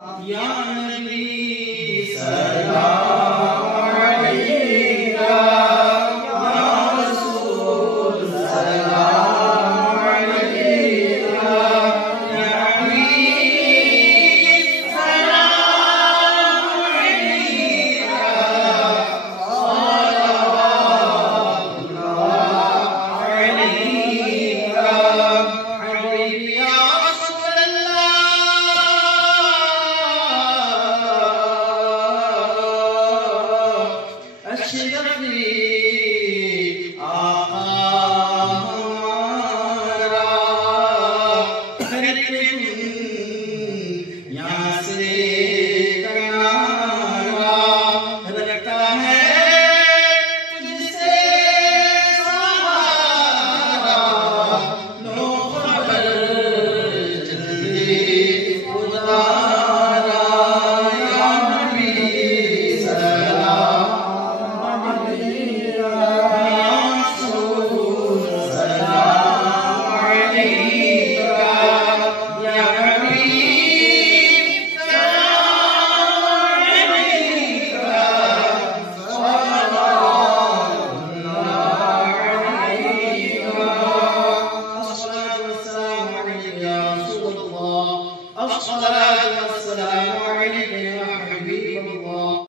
या नबी सलाम अलैका, या रसूल सलाम अलैका, या हबीब सलाम अलैका, सल्लल्लाहु अलैका, हबीबी या रसूल अशरफी आका हमारा, करते दुनिया से